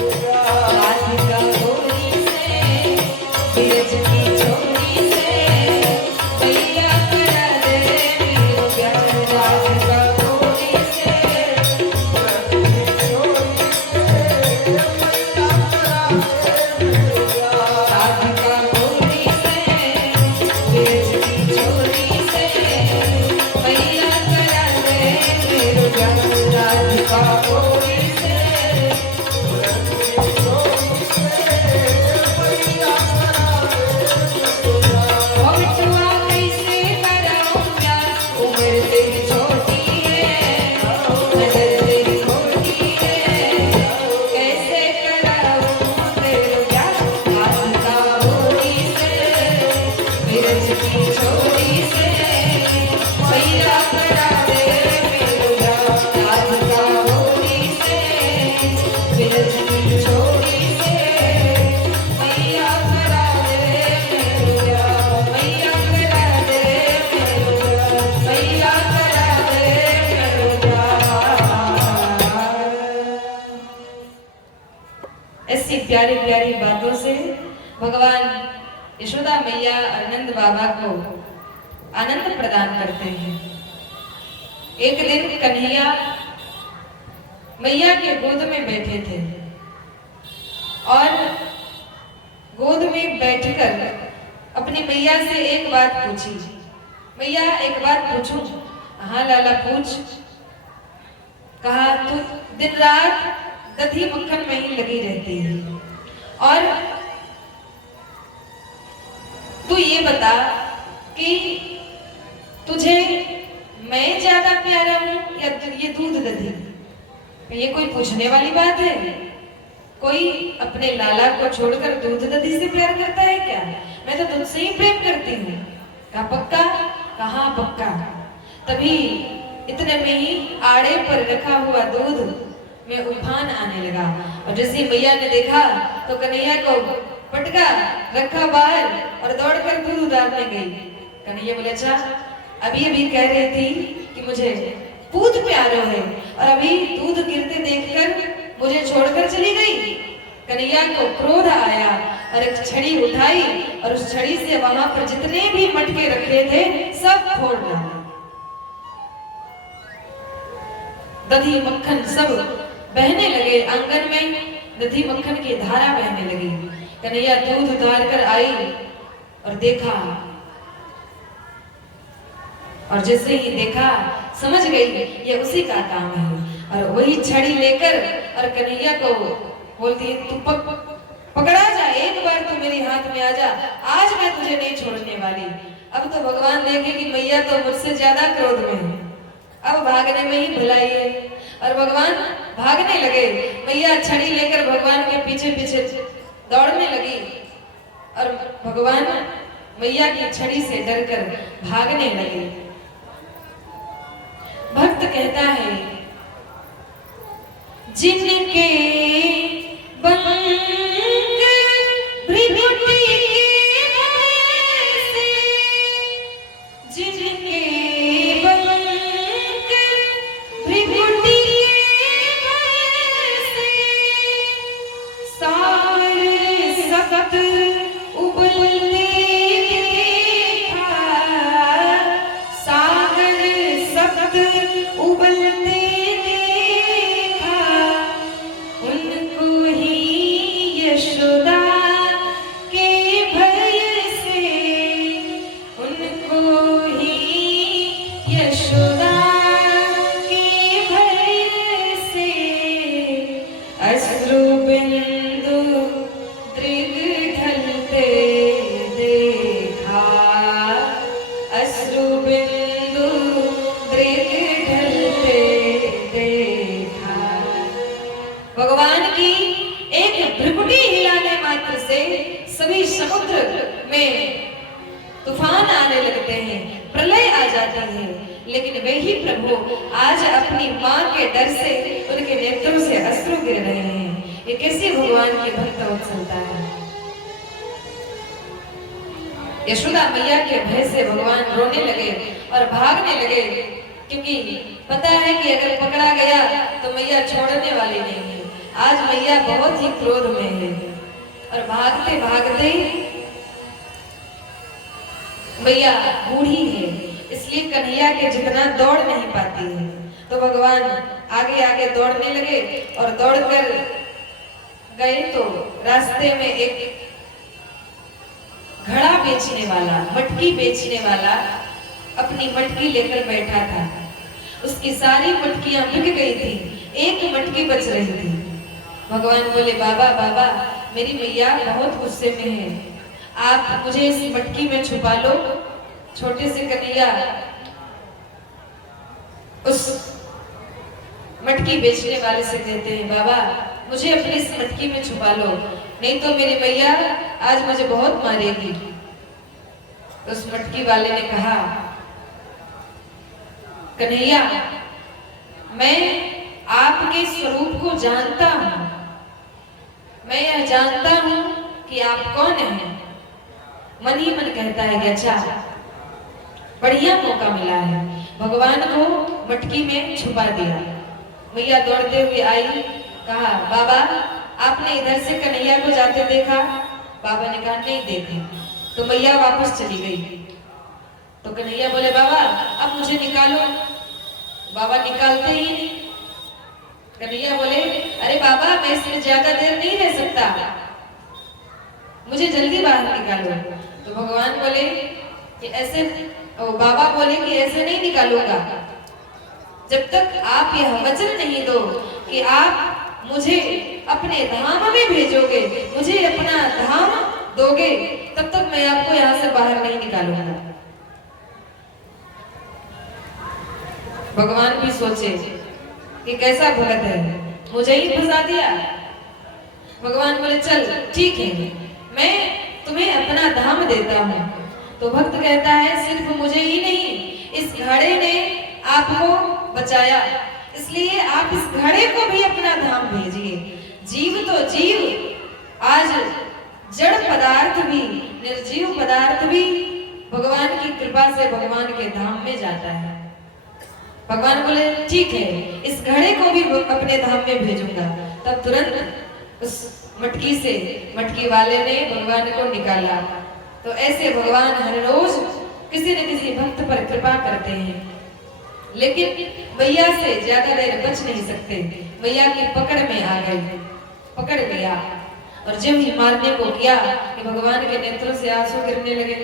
राधिका गोरी से ब्रज की छोरी से मैया करा दे मेरा प्यार। राधिका गोरी से राधिका गोरी से ब्रज की छोरी से मैया करा दे मेरा प्यार। राधिका गोरी से बिटुआ कैसे कराऊं प्यार, उम्र तेरी छोटी है, नजर तेरी खोटी है, कैसे कराऊं तेरा प्यार। राधिका गोरी से ब्रज की छोरी से मैया करा दे मेरा प्यार। राधिका गोरी से ब्रज की छोरी से मैया करा दे मेरा प्यार। मैया करा दे मेरा प्यार। मैया करा दे मेरा प्यार। ऐसी प्यारी प्यारी बातों से भगवान यशोदा मैया और नंद बाबा को आनंद प्रदान करते हैं। एक दिन कन्हैया मैया के गोद में बैठे थे और गोद में बैठकर अपनी मैया से एक बात पूछी। मैया एक बात पूछूं? हाँ लाला पूछ। कहा तू दिन रात दधी मक्खन में ही लगी रहती है और तू ये बता कि तुझे मैं ज्यादा प्यारा हूं या ये दूध दधी? ये कोई पूछने वाली बात है? कोई अपने लाला को छोड़कर दूध दधी से प्यार करता है क्या? मैं तो तुझसे ही प्रेम करती हूँ। कहा पक्का? कहाँ पक्का? तभी इतने में ही आड़े पर रखा हुआ दूध में उफान आने लगा और जैसे मैया ने देखा तो कन्हैया को पटका, रखा बाहर और दौड़कर दूध उतारने गई। कन्हैया बोले अच्छा अभी अभी कह रही थी कि मुझे पूत प्यारो है और अभी दूध गिरते देखकर मुझे छोड़कर चली गई। कन्हैया को क्रोध आया और एक छड़ी उठाई और उस छड़ी से वहां पर जितने भी मटके रखे थे सब फोड़ डाले। दधी मक्खन सब बहने लगे, आंगन में दधी मक्खन की धारा बहने लगी। कन्हैया दूध उतार कर आई और देखा और जैसे ही देखा समझ गई ये उसी का काम है और वही छड़ी लेकर और कन्हैया को बोलती तू पकड़ा जा, एक बार तू मेरे हाथ में आ जा, आज मैं तुझे नहीं छोड़ने वाली। अब तो भगवान देखे कि मैया तो मुझसे ज्यादा क्रोध में है, अब भागने में ही भलाई है और भगवान भागने लगे। मैया छड़ी लेकर भगवान के पीछे पीछे दौड़ने लगी और भगवान मैया की छड़ी से डरकर भागने लगे। भक्त कहता है जिनके बंग भृगुटी से, जिनके बंग भृगुटी से सागर सख्त उबलते देखा, सागर सख्त उबलते देखा, उनको ही यशोदा के भय से, उनको ही यशोदा के भय से अश्रु बिंदु दृग ढलते देखा, अश्रु बिंदु दृग ढलते देखा। भगवान की एक भ्रिकुटी हिलाने मात्र से सभी समुद्र में तूफान आने लगते हैं, प्रलय आ जाती है, लेकिन वही प्रभु आज अपनी मां के डर से उनके नेत्रों से अश्रु गिर रहे हैं। ये कैसी भगवान की भक्त वत्सलता है। यशोदा मैया के भय से भगवान रोने लगे और भागने लगे, क्योंकि पता है कि अगर पकड़ा गया तो मैया छोड़ने वाली नहीं है। आज मैया बहुत ही क्रोध में है और भागते भागते मैया बूढ़ी है, इसलिए कन्हैया के जितना दौड़ नहीं पाती है। तो भगवान आगे आगे दौड़ने लगे और दौड़कर गए तो रास्ते में एक घड़ा बेचने वाला, मटकी बेचने वाला अपनी मटकी लेकर बैठा था। उसकी सारी मटकियां बिक गई थी, एक मटकी बच रही थी। भगवान बोले, बाबा बाबा, मेरी मैया बहुत गुस्से में है, आप मुझे इस मटकी में छुपा लो। छोटे से कन्हैया उस मटकी बेचने वाले से कहते हैं, बाबा मुझे अपनी इस मटकी में छुपा लो, नहीं तो मेरी मैया आज मुझे बहुत मारेगी। तो उस मटकी वाले ने कहा, कन्हैया मैं आपके स्वरूप को जानता हूं, मैं यह जानता हूं कि आप कौन हैं। मन ही मन कहता है कि अच्छा बढ़िया मौका मिला है, भगवान को मटकी में छुपा दिया। मैया दौड़ते हुए आई, कहा, बाबा आपने इधर से कन्हैया को जाते देखा? बाबा ने कहा, नहीं देखे। तो मैया वापस चली गई। तो कन्हैया बोले, बाबा अब मुझे निकालो। बाबा निकालते ही नहीं। कन्हैया बोले, अरे बाबा मैं इसमें ज्यादा देर नहीं रह सकता, मुझे जल्दी बाहर निकालो। तो भगवान बोले कि ऐसे, बाबा बोले कि ऐसे नहीं निकालूंगा, जब तक आप यह वचन नहीं दो कि आप मुझे अपने धाम में भेजोगे, मुझे अपना धाम दोगे, तब तक मैं आपको यहाँ से बाहर नहीं निकालूंगा। भगवान भी सोचे कि कैसा भगत है, मुझे ही फंसा दिया। भगवान बोले, चल ठीक है, मैं तुम्हें अपना धाम देता हूँ। तो भक्त कहता है, सिर्फ मुझे ही नहीं, इस घड़े ने आपको बचाया, इसलिए आप इस घड़े को भी अपना धाम भेजिए। जीव तो जीव, आज जड़ पदार्थ भी, निर्जीव पदार्थ भी भगवान की कृपा से भगवान के धाम में जाता है। भगवान बोले, ठीक है, इस घड़े को भी अपने धाम में भेजूंगा। तब तुरंत उस मटकी से मटकी वाले ने भगवान को निकाला। तो ऐसे भगवान हर रोज किसी न किसी भक्त पर कृपा करते हैं, लेकिन मैया से ज्यादा देर बच नहीं सकते। मैया की पकड़ में आ गई, पकड़ लिया, और जब ही मारने को किया कि भगवान के नेत्रों से आंसू गिरने लगे।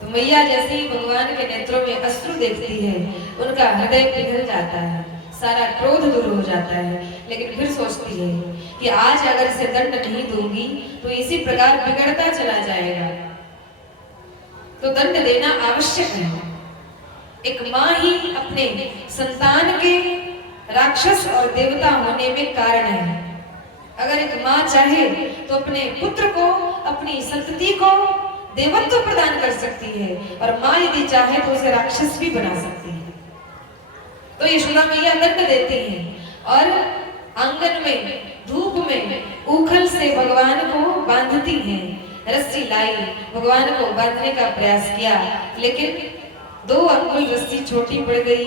तो मैया जैसे ही भगवान के नेत्रों में अश्रु देखती है, उनका हृदय पिघल जाता है, सारा क्रोध दूर हो जाता है। लेकिन फिर सोचती है कि आज अगर इसे दंड नहीं दूंगी तो इसी प्रकार बिगड़ता चला जाएगा, तो दंड देना आवश्यक है। एक माँ ही अपने संतान के राक्षस और देवता होने में कारण है। अगर एक माँ चाहे तो अपने पुत्र को, अपनी संतति को देवत्व प्रदान कर सकती है, और माँ यदि चाहे तो उसे राक्षस भी बना सकती है। तो यशोदा मैया दंड देती हैं और आंगन में धूप में ऊखल से भगवान को बांधती हैं। रस्सी लाई, भगवान को बांधने का प्रयास किया, लेकिन 2 अंगुल रस्सी छोटी पड़ गई।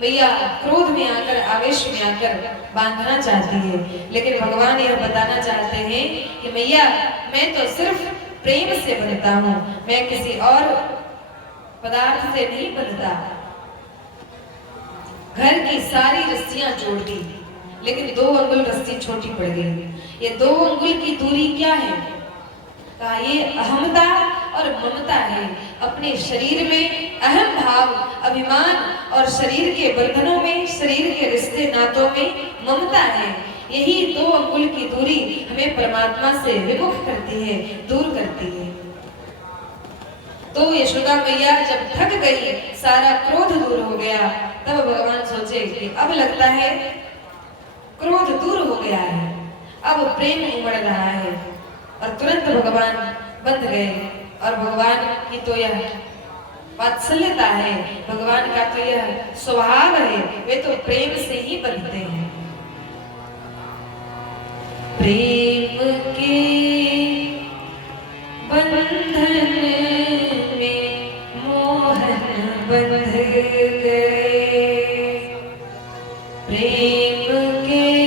मैया क्रोध में आकर, आवेश में आकर बांधना चाहती है, लेकिन भगवान यह बताना चाहते हैं कि मैया मैं तो सिर्फ प्रेम से बंधता हूँ, मैं किसी और पदार्थ से नहीं बंधता। घर की सारी रस्सियां जोड़ दी, लेकिन 2 अंगुल रस्सी छोटी पड़ गई। ये 2 अंगुल की दूरी क्या है? कहा ये अहमता और ममता है। अपने शरीर में अहम भाव, अभिमान और शरीर के बंधनों में, शरीर के रिश्ते नातों में ममता है। यही 2 अंगुल की दूरी हमें परमात्मा से विमुख करती है, दूर करती है। तो यशोदा मैया जब थक गई, सारा क्रोध दूर हो गया, तब भगवान सोचे कि अब लगता है क्रोध दूर हो गया है, अब प्रेम उमड़ रहा है, और तुरंत भगवान बंध गए। और भगवान की तो यह वात्सल्यता है, भगवान का तो यह स्वभाव है, वे तो प्रेम से ही बंधते हैं। प्रेम के बंधन में मोहन बंध गए, प्रेम के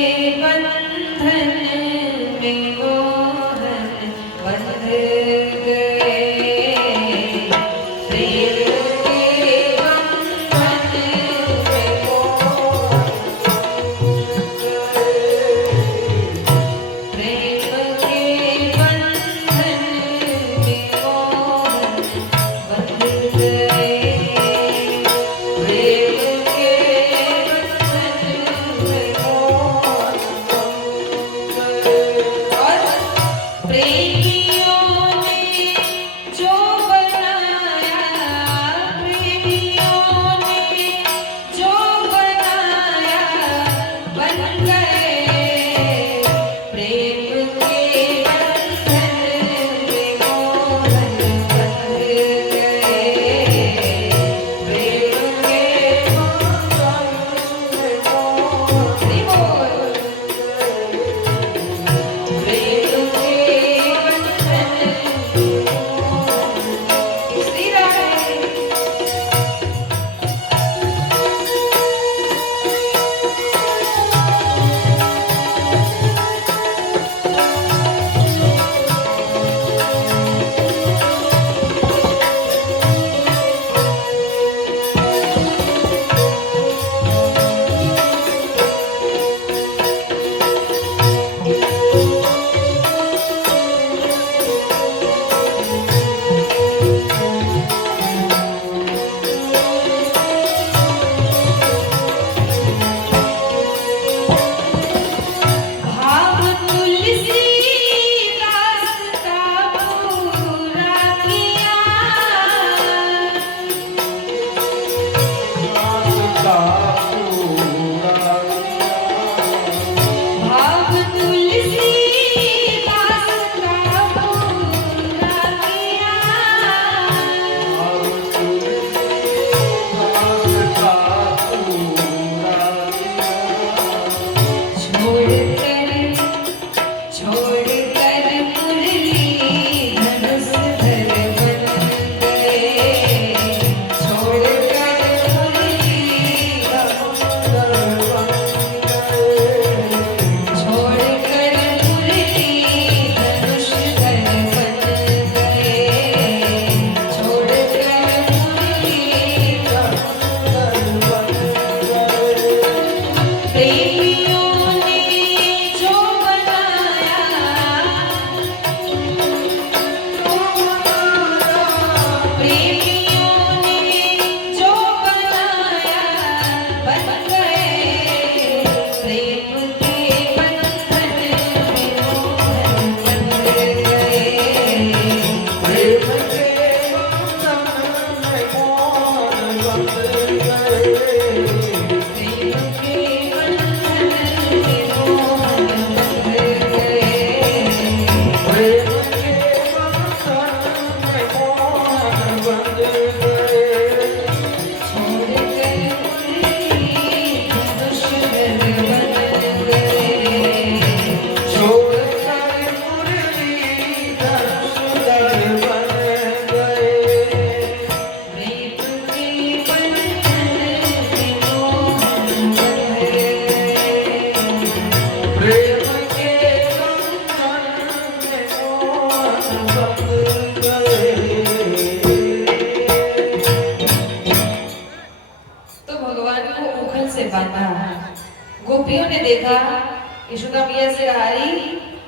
यशोदा मैया से कहा,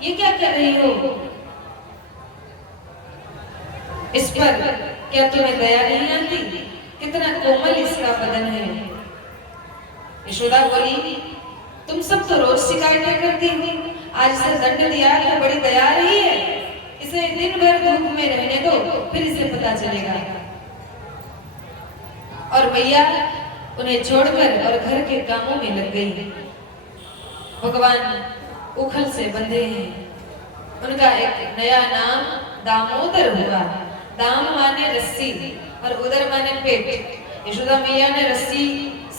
ये क्या कर रही हो? इस पर क्या तुम्हें दया नहीं आती? कितना कोमल इसका बदन है। यशोदा बोली, तुम सब तो रोज शिकायतें करती हो, आज इसे दंड दिया तो बड़ी दया रही है। इसे दिन भर धूप में रहने दो, फिर इसे पता चलेगा। और मैया उन्हें छोड़कर और घर के कामों में लग गई। भगवान उखल से बंधे हैं। उनका एक नया नाम दामोदर हुआ। दाम माने रस्सी और उदर माने पेट। यशोदा मैया ने रस्सी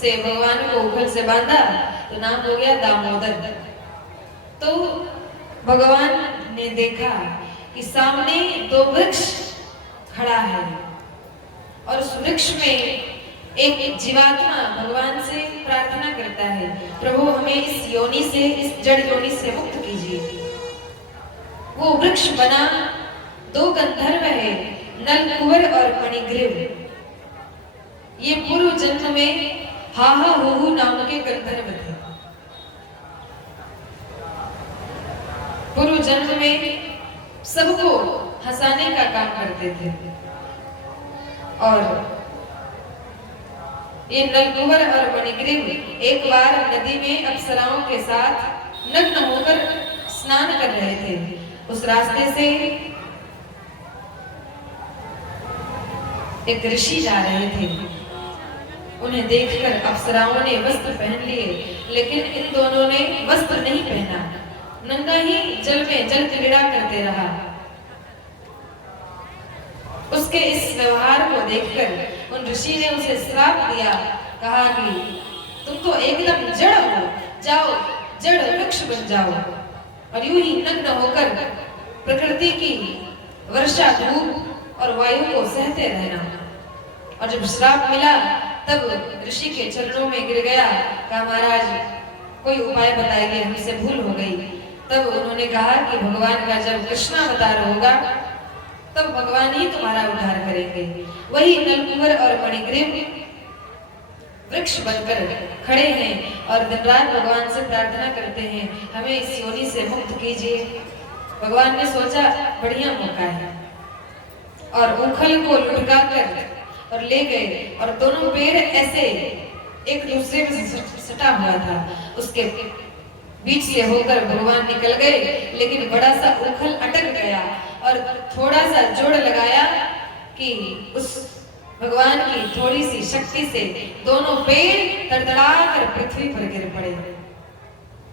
से भगवान को उखल से बांधा तो नाम हो गया दामोदर। तो भगवान ने देखा कि सामने दो वृक्ष खड़ा है और उस वृक्ष में एक जीवात्मा भगवान से प्रार्थना करता है, प्रभु हमें इस योनि से, इस जड़ योनि से मुक्त कीजिए। वो वृक्ष बना दो गंधर्व है, नलकुवर और मणिग्रीव। ये पूर्व जन्म में हाहा होहू नाम के गंधर्व थे। पूर्व जन्म में सबको हंसाने का काम करते थे और ये नलकुवर और मणिग्रीव एक बार नदी में अप्सराओं के साथ नग्न होकर स्नान कर रहे थे। उस रास्ते से एक ऋषि जा रहे थे। उन्हें देखकर अप्सराओं ने वस्त्र पहन लिए, लेकिन इन दोनों ने वस्त्र नहीं पहना, नंगा ही जल में जल क्रीड़ा करते रहा। उसके इस व्यवहार को देखकर उन ऋषि ने उसे श्राप दिया, कहा कि तुम तो एकदम जड़ हो, जाओ जड़ वृक्ष बन जाओ और यूं ही नग्न होकर प्रकृति की वर्षा, धूप और वायु को सहते रहना। और जब श्राप मिला तब ऋषि के चरणों में गिर गया, कहा महाराज कोई उपाय बताइए, हमसे भूल हो गई। तब उन्होंने कहा कि भगवान का जब कृष्णावतार होगा तब भगवान ही तुम्हारा उद्धार करेंगे। वही नलकुवर और मणिग्रीव वृक्ष बनकर खड़े हैं और दिन रात भगवान से प्रार्थना करते हैं, हमें इस योनि से मुक्त कीजिए। भगवान ने सोचा बढ़िया मौका है और उखल को लुढ़का कर और ले गए और दोनों पेड़ ऐसे एक दूसरे में सटा हुआ था, उसके बीच से होकर भगवान निकल गए, लेकिन बड़ा सा उखल अटक गया और थोड़ा सा जोड़ लगाया कि उस भगवान की थोड़ी सी शक्ति से दोनों पेड़ तड़तड़ा कर पृथ्वी पर गिर पड़े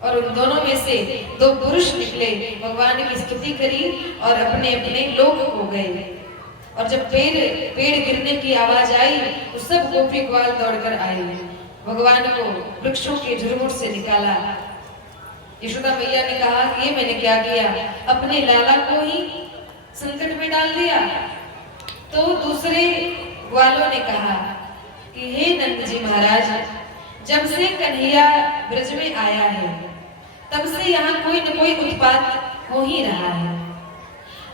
और उन दोनों में से दो पुरुष निकले, भगवान की स्तुति करी और अपने अपने लोक को गए। और जब पेड़ गिरने की आवाज आई तो सब गोपी ग्वाल दौड़कर आए, भगवान को वृक्षों के झुरमुट से निकाला। यशोदा मैया ने कहा कि ये मैंने क्या किया, अपने लाला को ही संकट में डाल दिया। तो दूसरे ग्वालों ने कहा कि हे नंद जी महाराज, जब से कन्हैया ब्रज में आया है तब से यहाँ कोई न कोई उत्पात हो ही रहा है,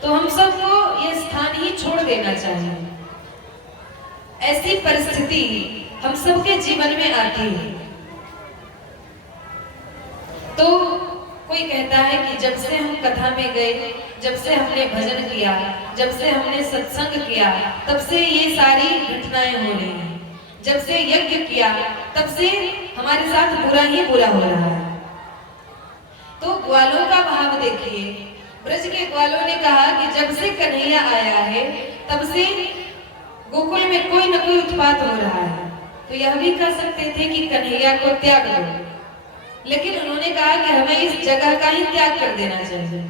तो हम सबको ये स्थान ही छोड़ देना चाहिए। ऐसी परिस्थिति हम सबके जीवन में आती है। तो कोई कहता है कि जब से हम कथा में गए, जब से हमने भजन किया, जब से हमने सत्संग किया, तब से ये सारी घटनाएं हो रही हैं। जब से यज्ञ किया तब से हमारे साथ बुरा ही बुरा हो रहा है। तो ग्वालों का भाव देखिए, ब्रज के ग्वालों ने कहा कि जब से कन्हैया आया है तब से गोकुल में कोई न कोई उत्पात हो रहा है, तो यह भी कह सकते थे कि कन्हैया को त्याग दो, लेकिन उन्होंने कहा कि हमें इस जगह का ही त्याग कर देना चाहिए।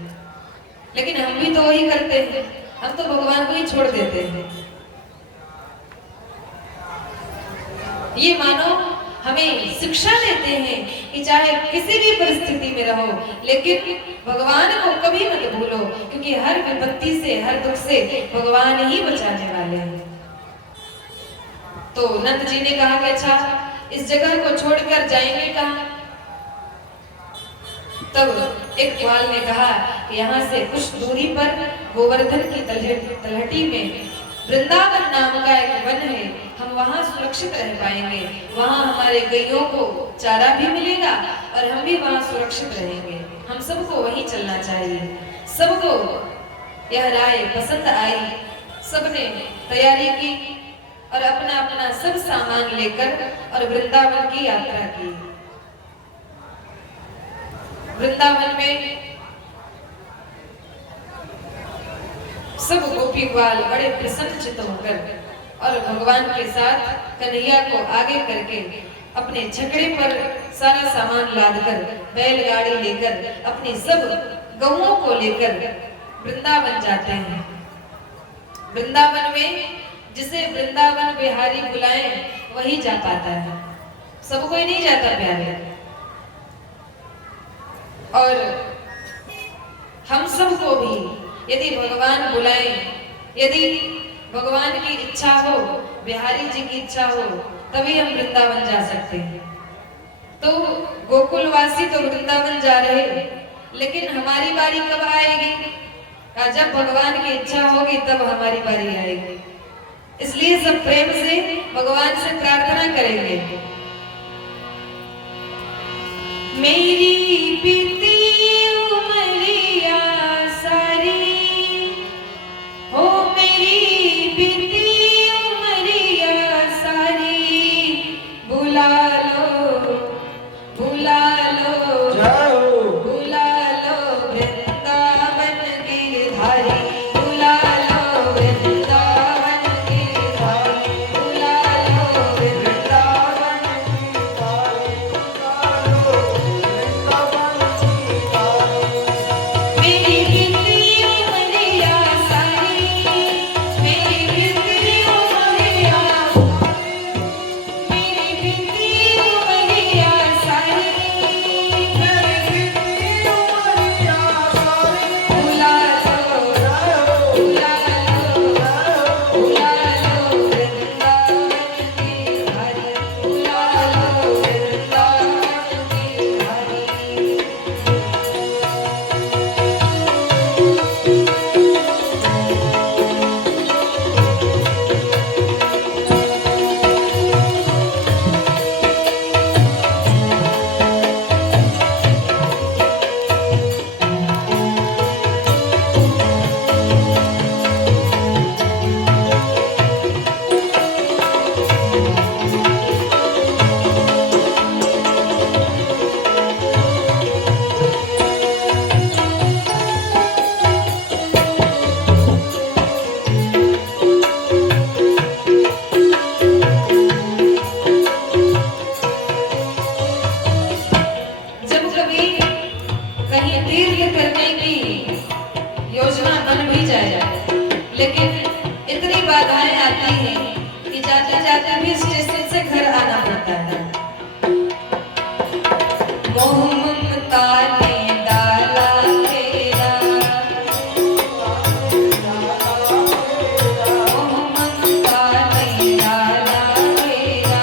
लेकिन हम भी तो वही करते हैं, हम तो भगवान को ही छोड़ देते हैं। ये मानो हमें शिक्षा देते हैं कि चाहे किसी भी परिस्थिति में रहो, लेकिन भगवान को कभी मत भूलो, क्योंकि हर विपत्ति से, हर दुख से भगवान ही बचाने वाले हैं। तो नंद जी ने कहा कि अच्छा, इस जगह को छोड़कर जाएंगे कहाँ? तब एक ग्वाल ने कहा कि यहाँ से कुछ दूरी पर गोवर्धन की तलहटी में वृंदावन नाम का एक वन है, हम वहाँ सुरक्षित रह पाएंगे, वहाँ हमारे गैयों को चारा भी मिलेगा और हम भी वहाँ सुरक्षित रहेंगे, हम सबको वहीं चलना चाहिए। सबको यह राय पसंद आई, सबने तैयारी की और अपना अपना सब सामान लेकर और वृंदावन की यात्रा की। वृंदावन में सब गोपी ग्वाल बड़े प्रसन्नचित्त होकर और भगवान के साथ कन्हैया को आगे करके अपने छकड़े पर सारा सामान लादकर बैलगाड़ी लेकर अपनी सब गौओं को लेकर वृंदावन जाते हैं। वृंदावन में जिसे वृंदावन बिहारी बुलाए वही जा पाता है, सब कोई नहीं जाता प्यारे। और हम सबको भी यदि भगवान बुलाए, यदि भगवान की इच्छा हो, बिहारी जी की इच्छा हो, तभी हम वृंदावन जा सकते हैं। तो गोकुलवासी तो वृंदावन जा रहे, लेकिन हमारी बारी कब आएगी? जब भगवान की इच्छा होगी तब हमारी बारी आएगी। इसलिए सब प्रेम से भगवान से प्रार्थना करेंगे। मेरी बीती उमरिया सारी हो, मेरी बीती उमरिया सारी, बुला लो बुला लो बुला लो वृंदावन गिरधारी, बुला लो वृंदावन गिरधारी, बुला लो वृंदावन मेरी बिंदी उमरिया सारी, मेरी बिंदी उमरिया, मेरी बिंदी उमरिया सारी, मेरी बिंदी उमरिया सारी, बुला लो बुला लो बुला लो वृंदावन गिरधारी, बुला लो वृंदावन गिरधारी। जब कभी कहीं तीर्थ करने की योजना बन भी जाए, लेकिन इतनी बाधाएं आती हैं कि जाते जाते भी स्टेशन से घर आना पड़ता है। मोह ममता ने डाला घेरा, मोह ममता ने डाला घेरा,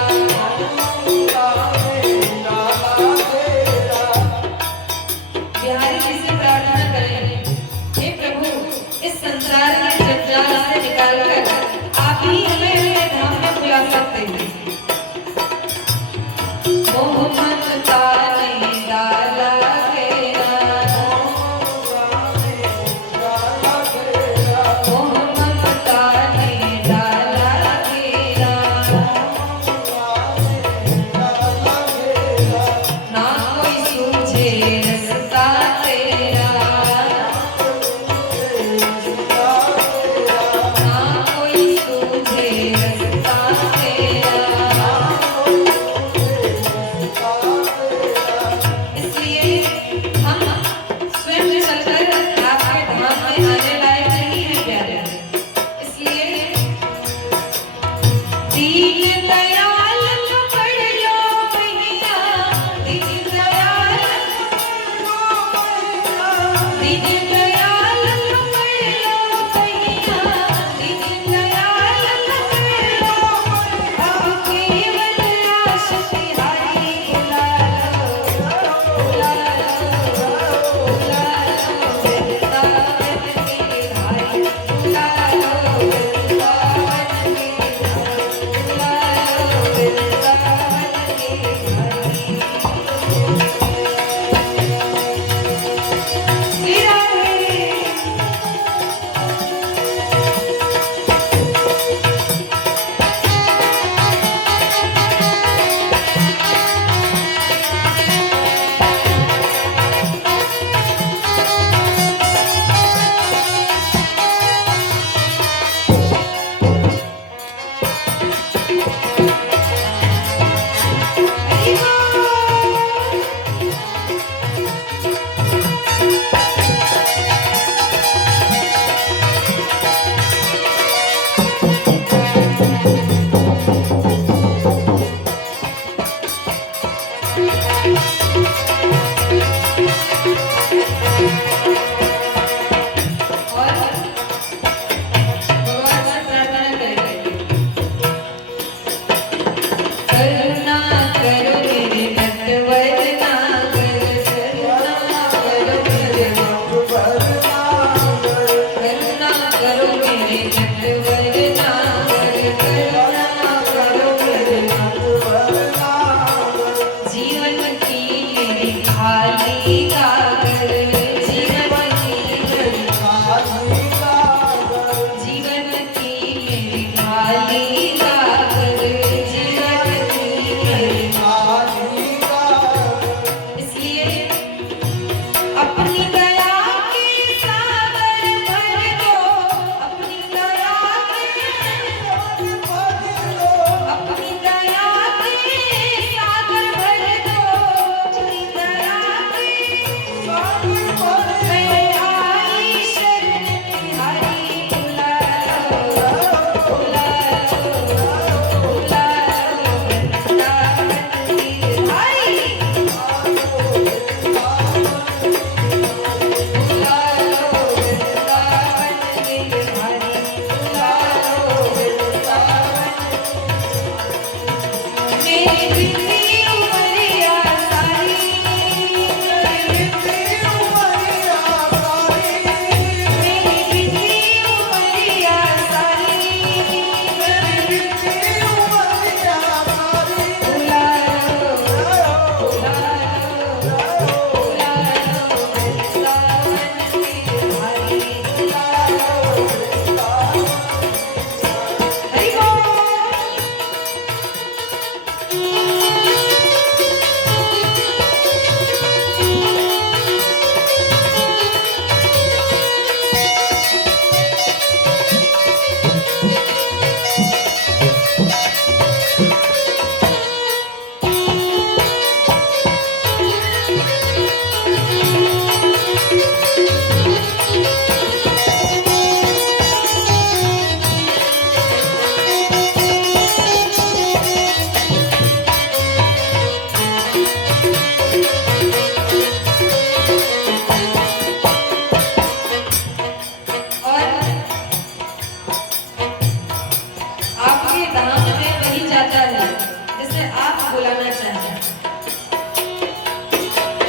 बिहारी जी से प्रार्थना करें, हे प्रभु इस संसार के जंजाल से निकालकर आप ही हमें अपने धाम में बुला सकते हैं। मोह ममता ने डाला घेरा, मोह ममता ने डाला घेरा, ना कोई सूझे रास्ता तेरा, ना कोई सूझे रास्ता तेरा। इसलिए हम स्वयं चलकर आपके धाम में आने लायक नहीं है प्यारे। इसलिए दीन दयाल पकड़ लो भैया, दीन दयाल, दीन दयाल पकड़ लो भैया, दीन दयाल पकड़ लो, अब केवल आश तिहारी, बुला लो बुला लो बुला लो वृंदावन गिरधारी, बुला लो वृंदावन गिरधारी, बुला लो वृंदावन गिरधारी। अपनी दया के सागर भर दो, अपनी दया के अपनी दया के सागर भर दो, अपनी दया के मैं आई शरण तुम्हारी, बुला लो बुला लो बुला लो वृंदावन गिरधारी, बुला लो वृंदावन गिरधारी, बुला लो वृंदावन। मेरी बिंदी उमरिया सारी, मेरी बिंदी उमरिया सारी, मेरी बिंदी उमरिया सारी, मेरी बिंदी उमरिया सारी, बुला लो बुला लो बुला लो वृंदावन गिरधारी, बुला लो वृंदावन। हरि बोल। और आपके धाम में वही जाता है जिसे आप बुलाना चाहें,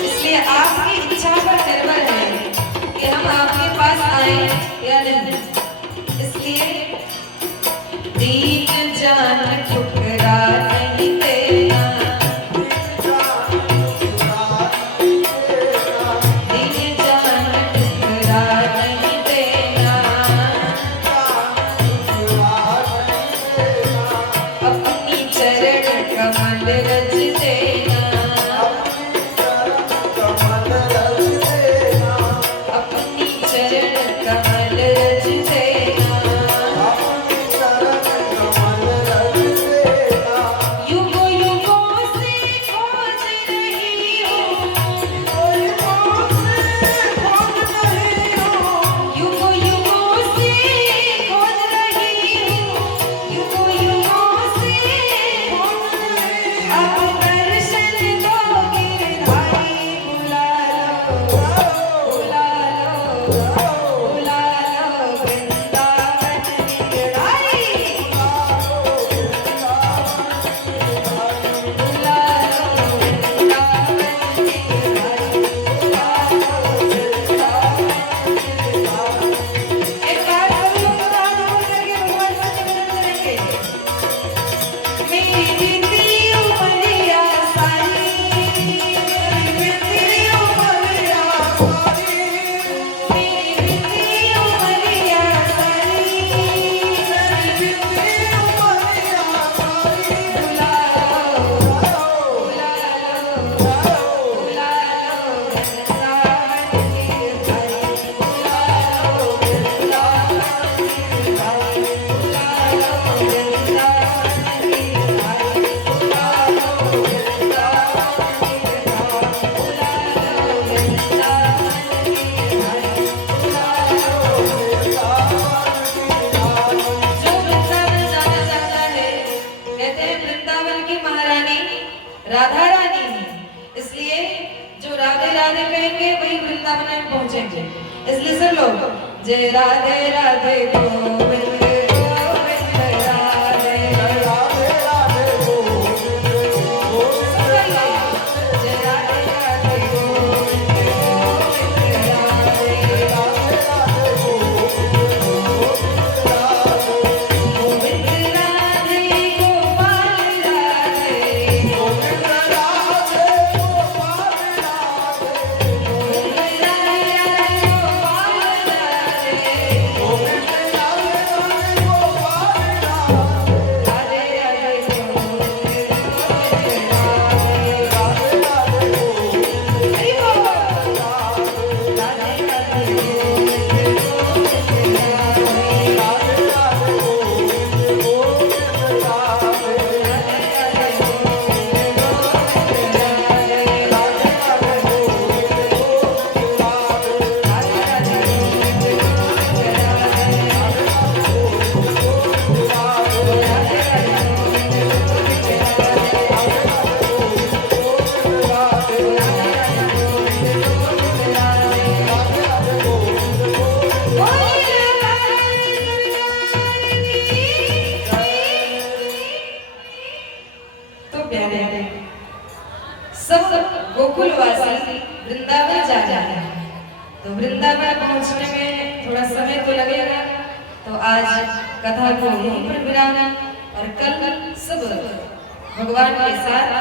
इसलिए आपकी इच्छा पर निर्भर है कि हम आपके पास आए या नहीं। इसलिए दीन जान ठुकरा नहीं देना, दीन जान ठुकरा नहीं देना, अपनी चरण कमल रच देना, अपनी चरण कमल रच देना, युगों युगों से खोज रही हूँ, युगों युगों से खोज रही हूँ, युगों युगों से खोज रही हूँ, युगों युगों से खोज रही हूँ। अब दर्शन दो गिरधारी, बुला लो बुला लो बुला लो वृंदावन गिरधारी, बुला लो वृंदावन गिरधारी, बुला लो वृंदावन गिरधारी। एक बार सब लोग हाथ जोड़ करके भगवान से निवेदन करेंगे। मेरी बिंदी उमरिया सारी, मेरी बिंदी उमरिया सारी, मेरी बिंदी उमरिया सारी, मेरी बिंदी उमरिया सारी, बुला लो बुला लो बुला लो वृंदावन गिरधारी, बुला लो वृंदावन गिरधारी, बुला लो वृंदावन गिरधारी, बुला लो वृंदावन गिरधारी, बुला लो वृंदावन गिरधारी, बुला लो वृंदावन। जो वृंदावन जाना चाहता है, कहते हैं वृंदावन की महारानी राधा रानी है, इसलिए जो राधे राधे कहेंगे वही वृंदावन में पहुंचेंगे। इसलिए सब लोग जय राधे राधे गोविंद गोविंद राधे, सब कहिए, जय राधे राधे गोविंद गोविंद राधे, गोविंद राधे गोपाल राधे, गोविंद राधे गोपाल राधे, गोविंद राधे गोपाल राधे, गोविंद राधे तो वृंदावन पहुंचने में थोड़ा समय तो लगेगा, तो आज कथा को यहीं पर विराम, और कल सब भगवान के साथ